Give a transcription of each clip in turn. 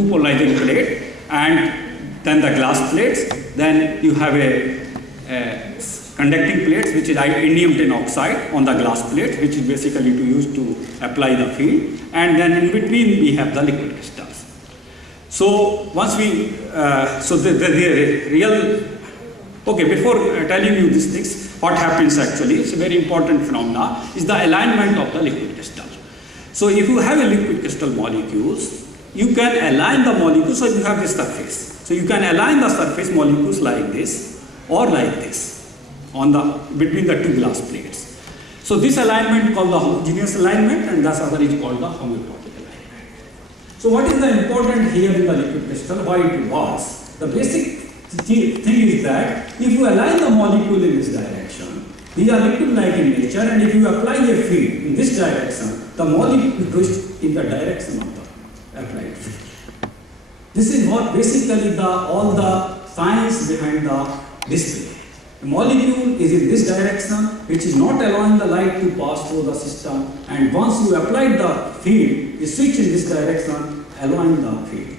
two polarizing plate and then the glass plates. Then you have a conducting plates, which is indium tin oxide on the glass plate, which is basically to use to apply the field. And then in between we have the liquid crystals. So once we, the real, okay, before telling you these things, what happens actually, it's a very important phenomena, is the alignment of the liquid crystal. So if you have a liquid crystal molecules, you can align the molecules, so you have this surface. So you can align the surface molecules like this or like this on the between the two glass plates. So this alignment called the homogeneous alignment, and this other is called the homeotropic alignment. So what is the important here in the liquid crystal, why it works? The basic thing is that if you align the molecule in this direction, these are liquid-like in nature, and if you apply a field in this direction, the molecule twists in the direction of the applied field. This is what basically all the science behind the display. The molecule is in this direction, which is not allowing the light to pass through the system, and once you apply the field, you switch in this direction, allowing the field.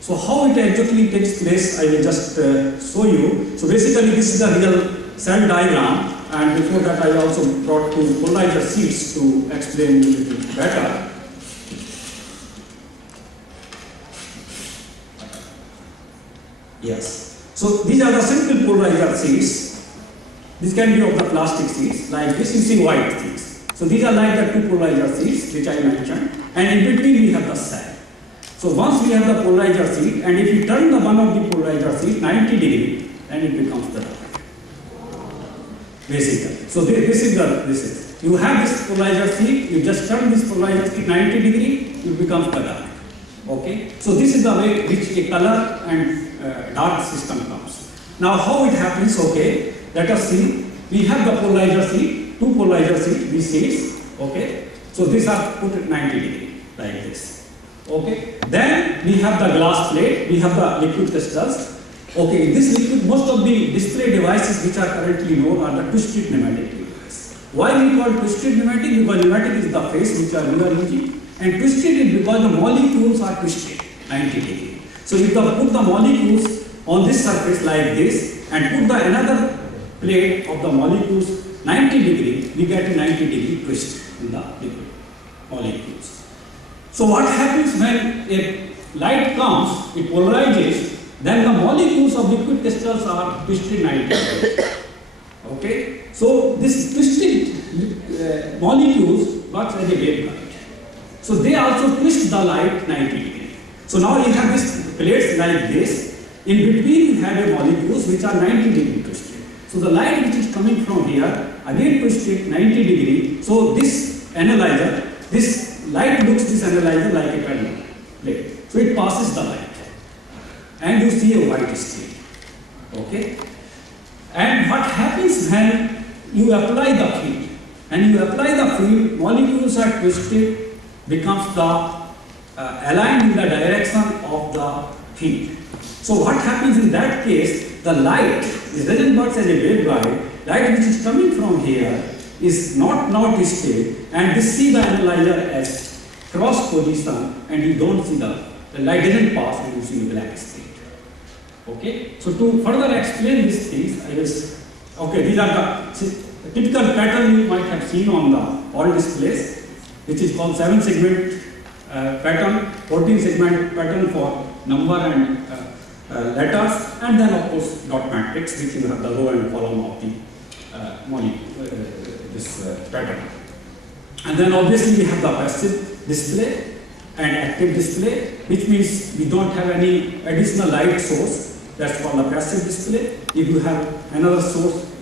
So how it exactly takes place, I will just show you. So basically this is the real cell diagram, and before that I also brought two polarizer sheets to explain a little better. Yes. So these are the simple polarizer sheets. This can be of the plastic sheets. Like this you see white sheets. So these are like the two polarizer sheets which I mentioned, and in between we have the cell. So once we have the polarizer sheet, and if you turn the one of the polarizer sheet 90 degree, then it becomes the diamond. Basically. So this is. You have this polarizer sheet, you just turn this polarizer sheet 90 degree, it becomes the diamond. Okay? So this is the way which a color and dark system comes. Now how it happens, okay, let us see. We have the polarizer sheet, two polarizer sheet, these sheets, okay. So these are put at 90 degree, like this. Okay, then we have the glass plate, we have the liquid crystals. Okay, this liquid, most of the display devices which are currently known are the twisted pneumatic devices. Why we call twisted pneumatic? Because pneumatic is the face which are near engine, and twisted is because the molecules are twisted 90 degree. So if you put the molecules on this surface like this and put the another plate of the molecules 90 degree, we get a 90 degree twist in the liquid molecules. So what happens when a light comes, it polarizes, then the molecules of liquid crystals are twisted 90 degrees. Okay? So this twisted molecules works as a waveguide. So they also twist the light 90 degrees. So now you have these plates like this. In between you have a molecules which are 90 degree twisted. So the light which is coming from here, again twisted 90 degree. So this analyzer, this light looks this analyzer like a pendulum plate. So it passes the light and you see a white screen. Okay? And what happens when you apply the field? And you apply the field, molecules are twisted, becomes the aligned in the direction of the field. So what happens in that case, the light, this doesn't work as a waveguide, light which is coming from here is not twisted, and this see the analyzer as cross position, and you don't see the light doesn't pass and you see the black state. Okay? So to further explain these things, I will, okay, these are the typical pattern you might have seen on the all displays, which is called 7-segment pattern, 14-segment pattern for number and letters, and then of course dot matrix, which you have the row and column of the molecule, this pattern. And then obviously we have the passive display and active display, which means we don't have any additional light source. That's called the passive display. If you have another source,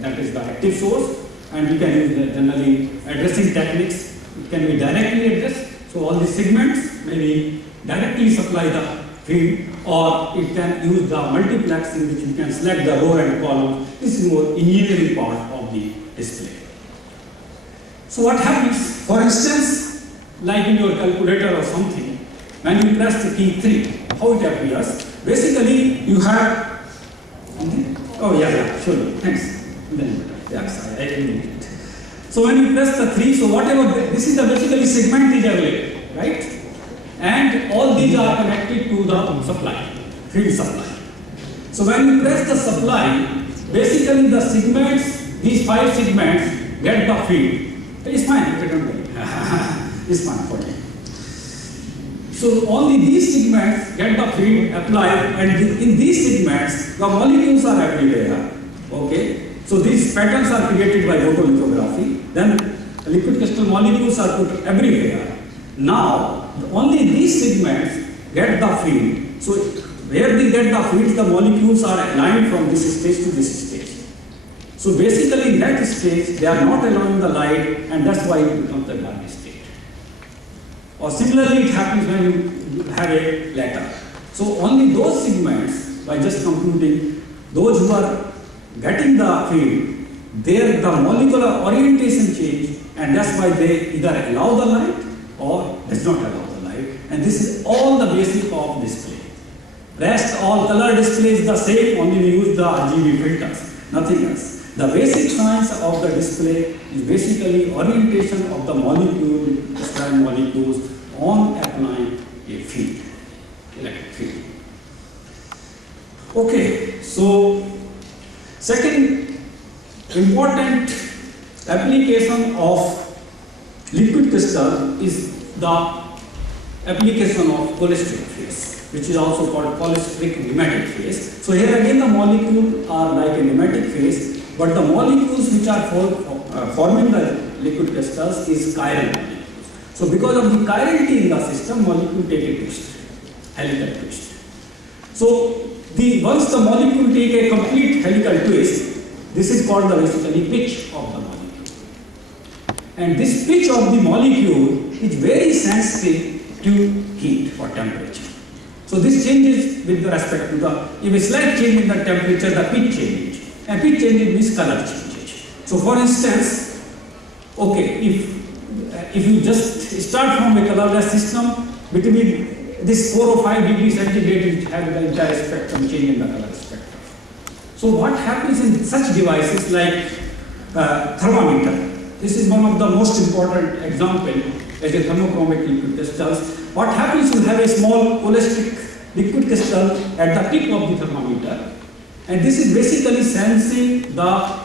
that is the active source, and we can use the generally addressing techniques. It can be directly addressed. So all the segments may be directly supply the field, or it can use the multiplexing, which you can select the row and column. This is more engineering part of the display. So what happens, for instance, like in your calculator or something, when you press the key 3, how it appears? Basically, you have, oh yeah, sure, thanks. Then, yes, I need it. So when you press the 3, so whatever, this is the basically segment is available, right? and all these are connected to the supply, field supply. So when you press the supply, basically the segments, these 5 segments get the field. It's fine, don't worry. It's fine for me. So only these segments get the field applied, and in these segments the molecules are everywhere. Okay. So these patterns are created by photolithography. Then liquid crystal molecules are put everywhere. Now only these segments get the field. So where they get the fields, the molecules are aligned from this stage to this stage. So basically in that stage they are not allowing the light, and that's why it becomes the dark state. Or similarly it happens when you have a letter. So only those segments, by just computing, those who are getting the field, there the molecular orientation change, and that's why they either allow the light or does not allow the light. And this is all the basic of display. Rest all color display is the same, only we use the RGB filters, nothing else. The basic science of the display is basically orientation of the molecule, crystalline molecules on applying a field, electric field. Okay, so second important application of liquid crystal is the application of polystric phase, which is also called polystric nematic phase. So here again the molecules are like a nematic phase, but the molecules which are forming the liquid crystals is chiral molecules. So because of the chirality in the system, molecule take a twist, helical twist. So once the molecule take a complete helical twist, this is called the basically pitch of the molecule. And this pitch of the molecule is very sensitive to heat or temperature. So this changes with respect to the, if a slight change in the temperature, the pitch changes. And pitch changes means color changes. So for instance, okay, if you just start from a colorless system, between this 4 or 5 degrees centigrade, you have the entire spectrum change in the color spectrum. So what happens in such devices like thermometer? This is one of the most important example as a thermochromic liquid crystals. What happens, you have a small polystric liquid crystal at the tip of the thermometer, and this is basically sensing the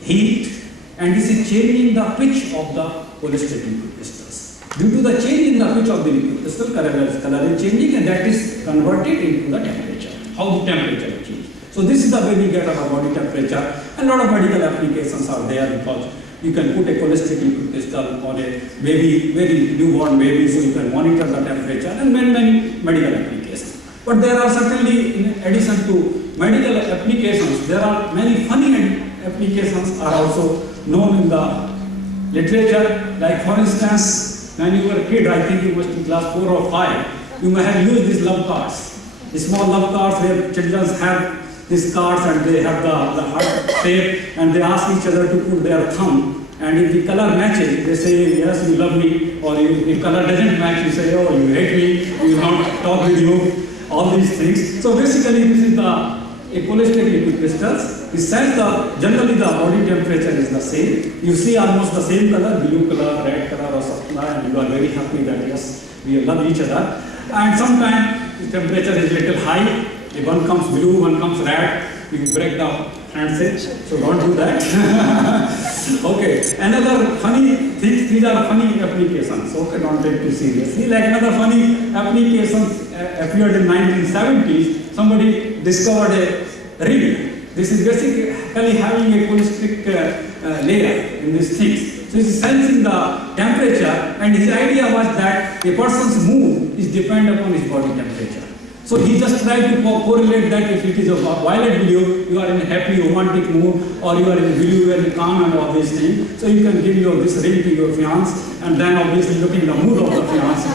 heat, and this is changing the pitch of the polystric liquid crystals. Due to the change in the pitch of the liquid crystal, color is changing, and that is converted into the temperature, how the temperature changes. So this is the way we get our body temperature, and a lot of medical applications are there, because you can put a polystric liquid crystal on a baby, very newborn baby, so you can monitor the temperature, and many medical applications. But there are certainly, in addition to medical applications, there are many funny applications are also known in the literature. Like for instance, when you were a kid, I think you must be class 4 or 5, you may have used these love cards. The small love cards where children have these cards and they have the heart shape, and they ask each other to put their thumb, and if the color matches, they say yes, you love me, or if color doesn't match, you say, oh, you hate me, we will not talk with you, all these things. So basically this is a polystric liquid crystals. It says generally the body temperature is the same. You see almost the same color, blue color, red color, or something, and you are very happy that yes, we love each other. And sometimes the temperature is little high. If one comes blue, one comes red, you break the handshake, so don't do that. Okay, another funny thing, these are funny applications, okay, don't take too seriously. Like another funny application appeared in 1970s, somebody discovered a ring. This is basically having a polystric layer in these things. So it's sensing the temperature, and his idea was that a person's mood is dependent upon his body temperature. So he just tried to correlate that if it is a violet blue, you are in a happy romantic mood, or you are in blue and calm and all these things. So you can give this ring to your fiance, and then obviously looking at the mood of the fiance.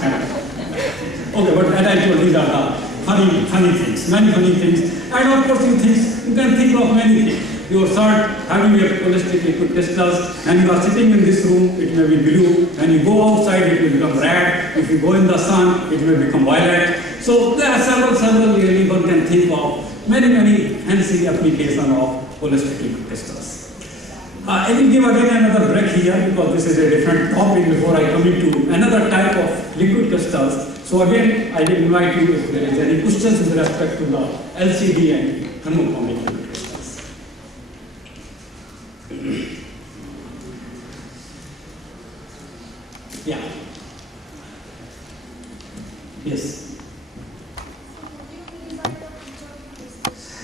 Okay, but as I told, these are the funny things, many funny things. And of course you can think of many things. You start having a polystric liquid crystals, and you are sitting in this room, it may be blue. When you go outside, it will become red. If you go in the sun, it will become violet. So there are several really one can think of many fancy applications of polystric liquid crystals. I will give again another break here because this is a different topic before I come into another type of liquid crystals. So again, I will invite you if there is any questions with respect to the LCD and thermochromic liquid crystals. Yeah. Yes.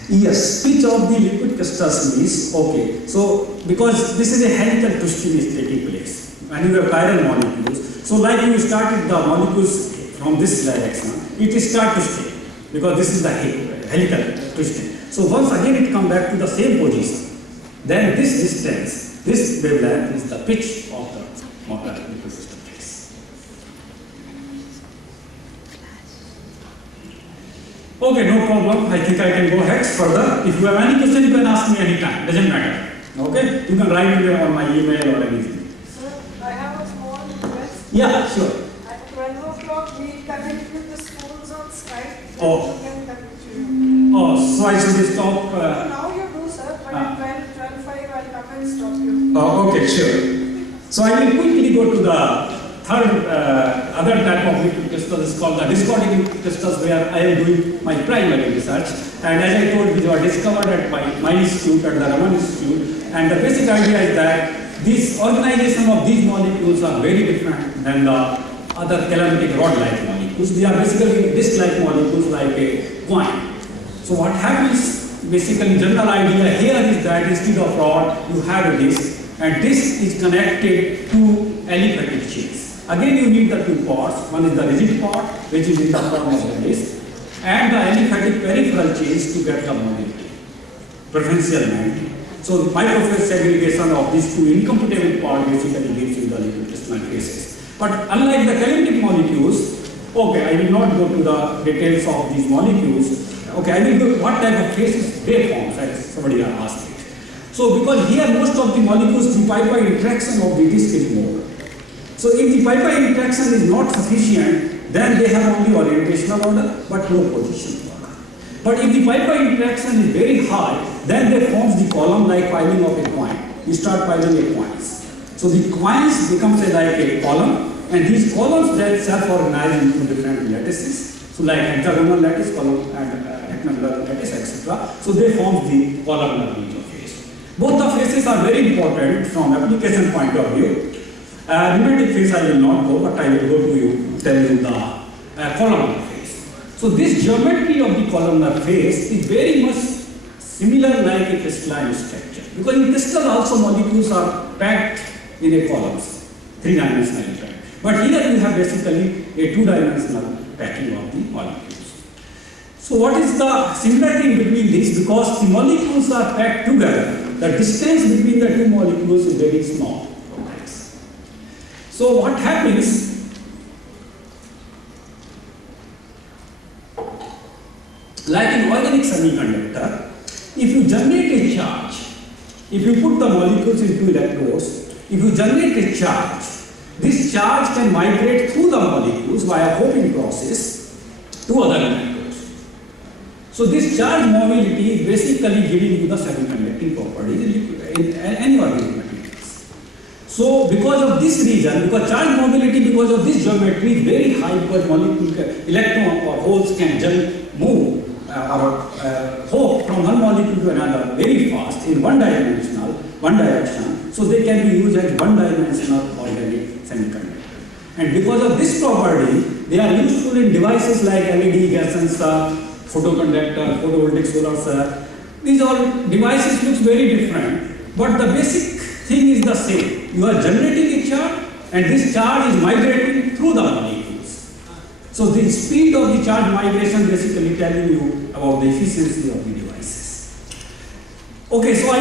Yes, pitch of the liquid crystals means, okay, so because this is a helical twisting is taking place when you have chiral molecules. So like you started the molecules from this direction, it start to stay because this is the helical twisting. So once again it come back to the same position, then this distance, this wavelength is the pitch of the liquid crystal phase. Okay, no problem. I think I can go ahead further. If you have any question, you can ask me anytime. Doesn't matter. Okay? You can write me on my email or anything. Sir, I have a small request. Yeah, sure. At 12 o'clock, we connect with the schools on Skype. Oh. We can connect to you. Oh, so I should stop. Now you do, sir, but at 12:5, I'll come and stop you. Oh, okay, sure. So I will quickly go to the third other type of liquid crystal is called the discoidic liquid crystals, where I am doing my primary research. And as I told you, they were discovered at my institute, at the Raman Institute. And the basic idea is that this organization of these molecules are very different than the other calamitic rod-like molecules. They are basically disc-like molecules like a coin. So what happens, basically general idea here is that instead of rod, you have a disc, and this is connected to aliphatic chains. Again, you need the two parts. One is the rigid part, which is in the form of the disc, and the aliphatic peripheral chains to get the molecule, preferential moiety. So microphase segregation of these two incompatible parts basically gives you the liquid crystalline phases. But unlike the calamitic molecules, okay, I will not go to the details of these molecules. Okay, I will go what type of phases they form, as somebody has asked it. So because here most of the molecules, the pi-pi interaction of the disc is more. So if the pi-pi interaction is not sufficient, then they have only orientational order but no positional order. But if the pi-pi interaction is very high, then they forms the column like piling of a coin. You start piling a coins. So the coins becomes like a column, and these columns then self-organize into different lattices. So like hexagonal lattice, column, and hexagonal lattice, etc. So they form the columnar region phase. Both the phases are very important from application point of view. Pneumatic phase I will not go, but I will go to you, tell you the columnar phase. So this geometry of the columnar phase is very much similar like a crystalline structure. Because in crystal also molecules are packed in a columns, three-dimensional pack. But here we have basically a two-dimensional packing of the molecules. So what is the similarity between these? Because the molecules are packed together, the distance between the two molecules is very small. So what happens, like in organic semiconductor, if you generate a charge, if you put the molecules into electrodes, if you generate a charge, this charge can migrate through the molecules via Hoping process to other electrodes. So this charge mobility is basically giving you the semiconducting properties in any organic materials. So because of this reason, because charge mobility because of this geometry is very high, because electron or holes can move or hop from one molecule to another very fast in one direction. So they can be used as one-dimensional organic semiconductor. And because of this property, they are useful in devices like LED, gas sensor, photoconductor, photovoltaic solar cell. These all devices looks very different, but the basic thing is the same. You are generating a charge, and this charge is migrating through the molecules. So the speed of the charge migration basically telling you about the efficiency of the devices. Okay, so